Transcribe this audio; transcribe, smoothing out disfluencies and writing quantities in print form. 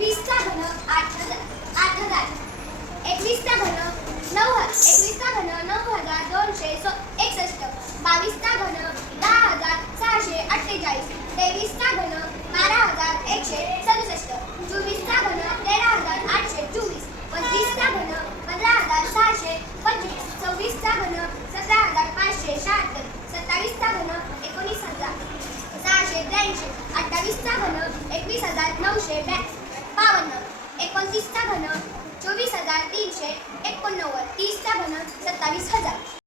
20चा घन 8,000. 21चा घन 9,261. 22चा घन 10,648. 23चा घन 12,167. 24चा घन 13,824. 25चा घन 15,625. 26चा घन 17,576. 27चा घन 19,683. 28चा घन 21,952. 29चा घन 24,389. 30चा घन 27,000.